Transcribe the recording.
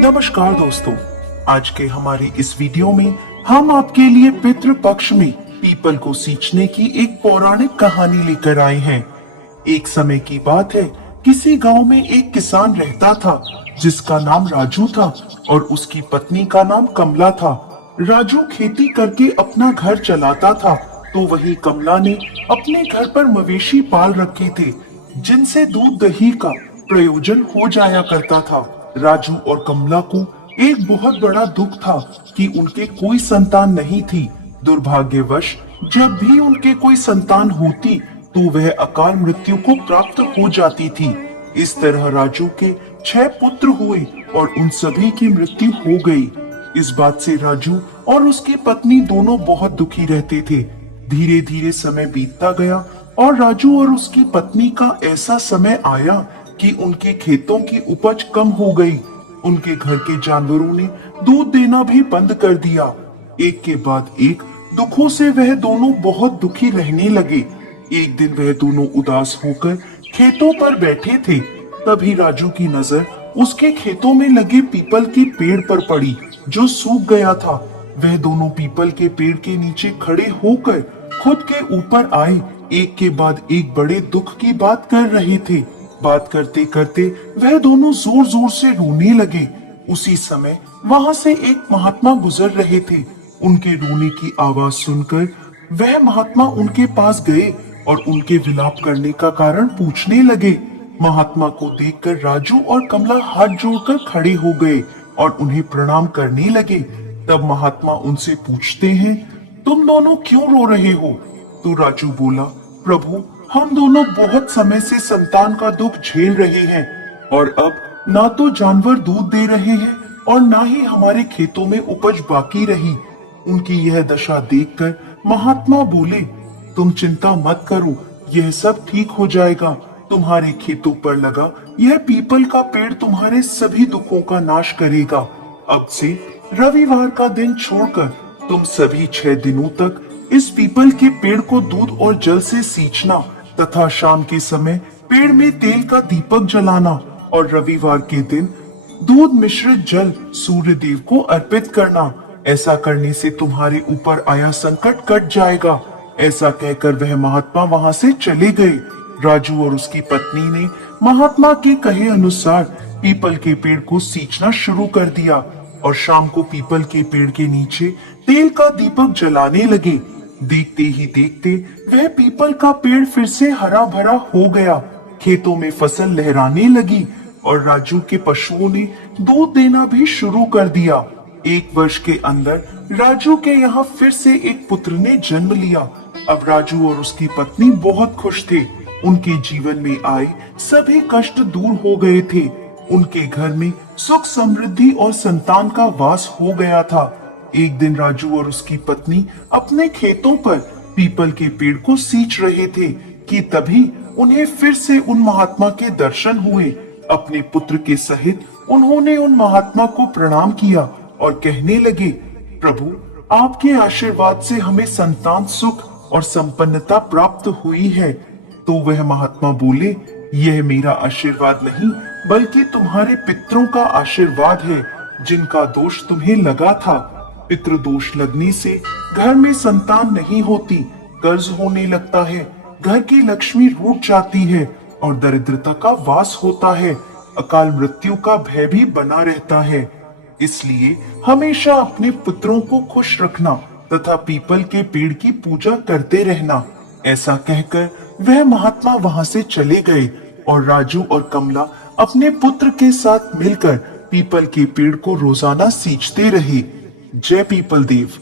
नमस्कार दोस्तों, आज के हमारे इस वीडियो में हम आपके लिए पितृ पक्ष में पीपल को सींचने की एक पौराणिक कहानी लेकर आए हैं। एक समय की बात है, किसी गांव में एक किसान रहता था जिसका नाम राजू था और उसकी पत्नी का नाम कमला था। राजू खेती करके अपना घर चलाता था, तो वही कमला ने अपने घर पर मवेशी पाल रखे थे जिनसे दूध दही का प्रयोजन हो जाया करता था। राजू और कमला को एक बहुत बड़ा दुख था कि उनके कोई संतान नहीं थी। दुर्भाग्यवश जब भी उनके कोई संतान होती तो वह अकाल मृत्यु को प्राप्त हो जाती थी। इस तरह राजू के 6 पुत्र हुए और उन सभी की मृत्यु हो गई। इस बात से राजू और उसकी पत्नी दोनों बहुत दुखी रहते थे। धीरे धीरे समय बीतता गया और राजू और उसकी पत्नी का ऐसा समय आया कि उनके खेतों की उपज कम हो गई। उनके घर के जानवरों ने दूध देना भी बंद कर दिया। एक के बाद एक दुखों से वह दोनों बहुत दुखी रहने लगे। एक दिन वह दोनों उदास होकर खेतों पर बैठे थे, तभी राजू की नजर उसके खेतों में लगे पीपल के पेड़ पर पड़ी जो सूख गया था। वह दोनों पीपल के पेड़ के नीचे खड़े होकर खुद के ऊपर आए, एक के बाद एक बड़े दुख की बात कर रहे थे। बात करते करते वह दोनों जोर जोर से रोने लगे। उसी समय वहां से एक महात्मा गुजर रहे थे। उनके रोने की आवाज सुनकर वह महात्मा उनके पास गए और उनके विलाप करने का कारण पूछने लगे। महात्मा को देखकर राजू और कमला हाथ जोड़कर खड़े हो गए और उन्हें प्रणाम करने लगे। तब महात्मा उनसे पूछते हैं, तुम दोनों क्यों रो रहे हो? तो राजू बोला, प्रभु, हम दोनों बहुत समय से संतान का दुख झेल रहे हैं और अब ना तो जानवर दूध दे रहे हैं और ना ही हमारे खेतों में उपज बाकी रही। उनकी यह दशा देखकर महात्मा बोले, तुम चिंता मत करो, यह सब ठीक हो जाएगा। तुम्हारे खेतों पर लगा यह पीपल का पेड़ तुम्हारे सभी दुखों का नाश करेगा। अब से रविवार का दिन छोड़कर तुम सभी 6 दिनों तक इस पीपल के पेड़ को दूध और जल से सींचना तथा शाम के समय पेड़ में तेल का दीपक जलाना और रविवार के दिन दूध मिश्रित जल सूर्य देव को अर्पित करना। ऐसा करने से तुम्हारे ऊपर आया संकट कट जाएगा। ऐसा कहकर वह महात्मा वहां से चले गए। राजू और उसकी पत्नी ने महात्मा के कहे अनुसार पीपल के पेड़ को सींचना शुरू कर दिया और शाम को पीपल के पेड़ के नीचे तेल का दीपक जलाने लगे। देखते ही देखते वह पीपल का पेड़ फिर से हरा भरा हो गया। खेतों में फसल लहराने लगी और राजू के पशुओं ने दूध देना भी शुरू कर दिया। 1 वर्ष के अंदर राजू के यहाँ फिर से एक पुत्र ने जन्म लिया। अब राजू और उसकी पत्नी बहुत खुश थे। उनके जीवन में आए सभी कष्ट दूर हो गए थे। उनके घर में सुख समृद्धि और संतान का वास हो गया था। एक दिन राजू और उसकी पत्नी अपने खेतों पर पीपल के पेड़ को सींच रहे थे कि तभी उन्हें फिर से उन महात्मा के दर्शन हुए। अपने पुत्र के सहित उन्होंने उन महात्मा को प्रणाम किया और कहने लगे, प्रभु, आपके आशीर्वाद से हमें संतान सुख और संपन्नता प्राप्त हुई है। तो वह महात्मा बोले, यह मेरा आशीर्वाद नहीं बल्कि तुम्हारे पितरों का आशीर्वाद है जिनका दोष तुम्हें लगा था। पितृ दोष लगने से घर में संतान नहीं होती, कर्ज होने लगता है, घर की लक्ष्मी रूठ जाती है और दरिद्रता का वास होता है। अकाल मृत्यु का भय भी बना रहता है। इसलिए हमेशा अपने पुत्रों को खुश रखना तथा पीपल के पेड़ की पूजा करते रहना। ऐसा कहकर वह महात्मा वहां से चले गए और राजू और कमला अपने पुत्र के साथ मिलकर पीपल के पेड़ को रोजाना सींचते रहे। जय पीपल देव।